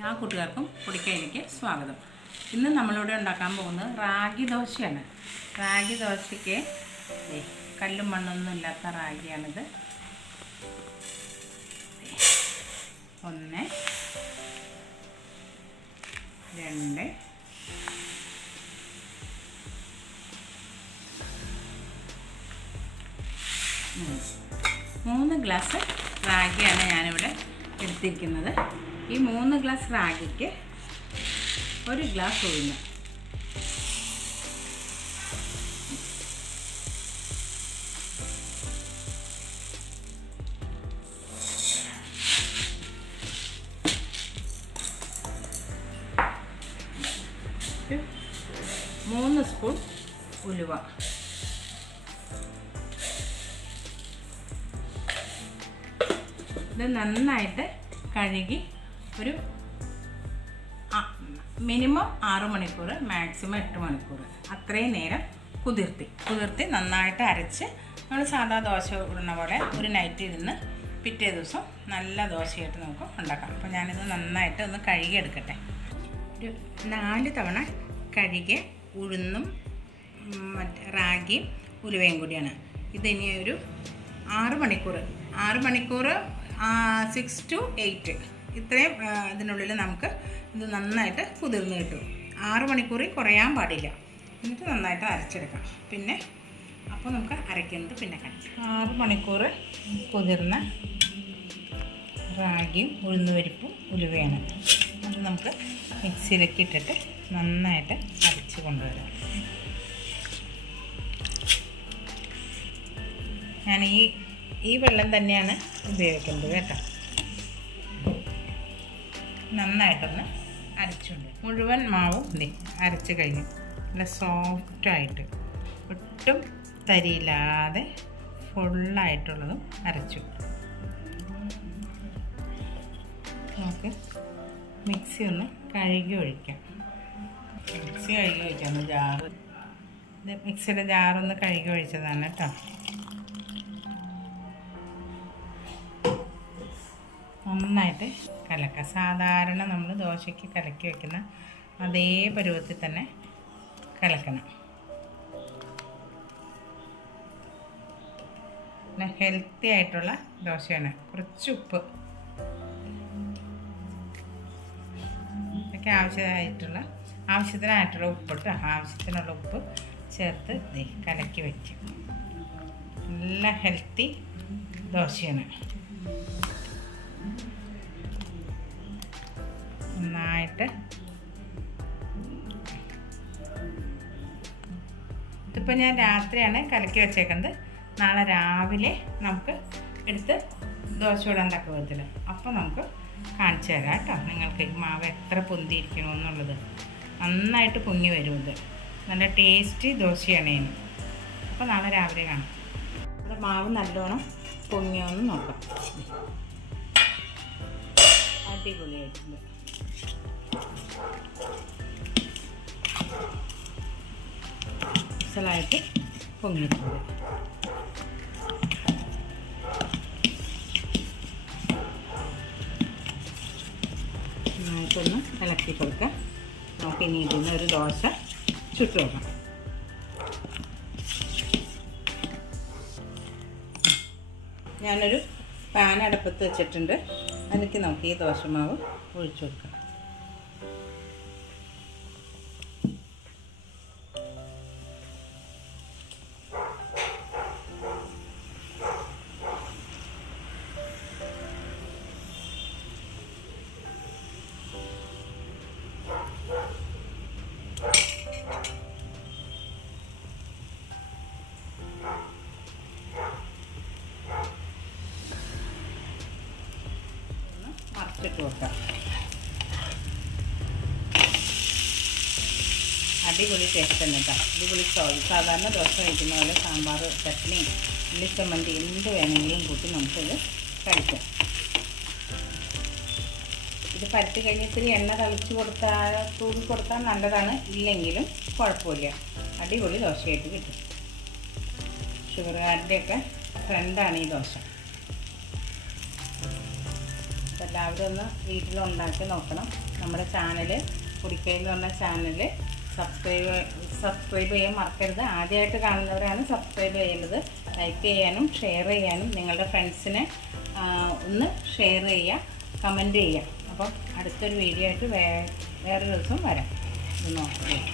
എല്ലാ കൂട്ടുകാർക്കും പൊടിക്കയിലേക്ക് സ്വാഗതം. ഇന്ന് നമ്മളിവിടെ ഉണ്ടാക്കാൻ പോകുന്നത് റാഗി ദോശയാണ്. റാഗി ദോശയ്ക്ക് കല്ലും മണ്ണൊന്നും ഇല്ലാത്ത റാഗിയാണിത്. ഒന്ന് രണ്ട് മൂന്ന് ഗ്ലാസ് റാഗിയാണ് ഞാനിവിടെ എടുത്തിരിക്കുന്നത്. ഈ മൂന്ന് ഗ്ലാസ് റാഗിക്ക് ഒരു ഗ്ലാസ് ഉഴുന്ന്. മൂന്ന് സ്പൂൺ ഉലുവ. ഇത് നന്നായിട്ട് കഴുകി ഒരു മിനിമം ആറ് മണിക്കൂർ മാക്സിമം എട്ട് മണിക്കൂർ അത്രയും നേരം കുതിർത്തി. കുതിർത്തി നന്നായിട്ട് അരച്ച് നമ്മൾ സാധാ ദോശ ഇടുന്ന പോലെ ഒരു നൈറ്റ് ഇരുന്ന് പിറ്റേ ദിവസം നല്ല ദോശയായിട്ട് നമുക്ക് ഉണ്ടാക്കാം. അപ്പോൾ ഞാനിത് നന്നായിട്ട് ഒന്ന് കഴുകി എടുക്കട്ടെ ഒരു നാല് തവണ കഴുകിയ ഉഴുന്നും മറ്റേ റാഗിയും ഉലുവയും കൂടിയാണ്. ഇതിനി ഒരു ആറ് മണിക്കൂർ ആറ് മണിക്കൂർ സിക്സ് ടു എയ്റ്റ് ഇത്രയും ഇതിനുള്ളിൽ നമുക്ക് ഇത് നന്നായിട്ട് കുതിർന്ന് കിട്ടും. ആറ് മണിക്കൂറിൽ കുറയാൻ പാടില്ല. എന്നിട്ട് നന്നായിട്ട് അരച്ചെടുക്കാം. പിന്നെ അപ്പോൾ നമുക്ക് അരയ്ക്കുന്നത് പിന്നെ കാണിക്കാം. ആറ് മണിക്കൂർ കുതിർന്ന റാഗിയും ഉഴുന്നുപരിപ്പും ഉലുവയാണ്. അത് നമുക്ക് മിക്സിയിലേക്ക് ഇട്ടിട്ട് നന്നായിട്ട് അരച്ച് കൊണ്ടുവരാം. ഞാൻ ഈ ഈ വെള്ളം തന്നെയാണ് ഉപയോഗിക്കുന്നത് കേട്ടോ. നന്നായിട്ടൊന്ന് അരച്ചുകൊണ്ട് മുഴുവൻ മാവും ദേ അരച്ച് കഴിഞ്ഞു. നല്ല സോഫ്റ്റായിട്ട് ഒട്ടും തരിയില്ലാതെ ഫുള്ളായിട്ടുള്ളതും അരച്ചു. നമുക്ക് മിക്സി ഒന്ന് കഴുകി ഒഴിക്കാം. മിക്സി കഴുകി ഒഴിക്കാം. ജാറ്. ഇത് മിക്സിയുടെ ജാറൊന്ന് കഴുകി ഒഴിച്ചതാണ് കേട്ടോ. നന്നായിട്ട് കലക്കുക സാധാരണ നമ്മൾ ദോശയ്ക്ക് കലക്കി വെക്കുന്ന അതേ പരുവത്തിൽ തന്നെ കലക്കണം. ഹെൽത്തി ആയിട്ടുള്ള ദോശയാണ്. കുറച്ച് ഉപ്പ്. ഇതൊക്കെ ആവശ്യമായിട്ടുള്ള ആവശ്യത്തിനായിട്ടുള്ള ഉപ്പ് കേട്ടോ ആവശ്യത്തിനുള്ള ഉപ്പ് ചേർത്ത് കലക്കി വയ്ക്കും നല്ല ഹെൽത്തി ദോശയാണ്. നന്നായിട്ട്. ഇതിപ്പോൾ ഞാൻ രാത്രിയാണ് കലക്കി വെച്ചേക്കുന്നത്. നാളെ രാവിലെ നമുക്ക് എടുത്ത് ദോശ ഇടാൻ തക്ക വിധത്തിൽ അപ്പോൾ നമുക്ക് കാണിച്ചു തരാം കേട്ടോ നിങ്ങൾക്ക് ഈ മാവ് എത്ര പൊന്തിയിരിക്കണമെന്നുള്ളത് നന്നായിട്ട് പൊങ്ങി വരും ഇത്. നല്ല ടേസ്റ്റി ദോശയാണ് ഇനി. അപ്പോൾ നാളെ രാവിലെ കാണാം. നമ്മുടെ മാവ് നല്ലോണം പൊങ്ങിയോന്ന് നോക്കാം. അടിപൊളിയായിട്ടുണ്ട്. അസലായിട്ട് പൊങ്ങിയിട്ടുണ്ട് ഒന്ന് ഇളക്കി കൊടുക്കാം. നമുക്ക് ഇനി ഇതിന് ഒരു ദോശ ചുട്ടു വെക്കാം ഞാനൊരു പാൻ അടുപ്പത്ത് വെച്ചിട്ടുണ്ട്. അതിലേക്ക് നമുക്ക് ഈ ദോശമാവ് ഒഴിച്ചു കൊടുക്കണം. ഒന്ന് വെക്കാം. അടിപൊളി ടേസ്റ്റ് തന്നെ കേട്ടോ അടിപൊളി ചോറ് സാധാരണ ദോശ കഴിക്കുന്ന പോലെ സാമ്പാർ ചട്നി ഉള്ളിച്ചമ്മന്തി എന്ത് വേണമെങ്കിലും കൂട്ടി നമുക്കിത് കഴിക്കാം. ഇത് പരത്തി കഴിഞ്ഞ് ഇത്തിരി എണ്ണ തളിച്ച് കൊടുത്താൽ തൂക്കി കൊടുത്താൽ നല്ലതാണ്. ഇല്ലെങ്കിലും കുഴപ്പമില്ല. അടിപൊളി ദോശയായിട്ട് കിട്ടും. ഷുഗറുകാരുടെയൊക്കെ ഫ്രണ്ടാണ് ഈ ദോശ. അപ്പോൾ എല്ലാവരും ഒന്ന് വീട്ടിലുണ്ടാക്കി നോക്കണം. നമ്മുടെ ചാനൽ കുടിക്കൈ എന്ന് പറഞ്ഞ ചാനൽ സബ്സ്ക്രൈബ് സബ്സ്ക്രൈബ് ചെയ്യാൻ മറക്കരുത്. ആദ്യമായിട്ട് കാണുന്നവരാണ് സബ്സ്ക്രൈബ് ചെയ്യേണ്ടത്. ലൈക്ക് ചെയ്യാനും ഷെയർ ചെയ്യാനും നിങ്ങളുടെ ഫ്രണ്ട്സിനെ ഒന്ന് ഷെയർ ചെയ്യുക കമന്റ് ചെയ്യുക. അപ്പം അടുത്തൊരു വീഡിയോ ആയിട്ട് വേ വേറെ ദിവസം വരാം. ഇത് നോക്കാം.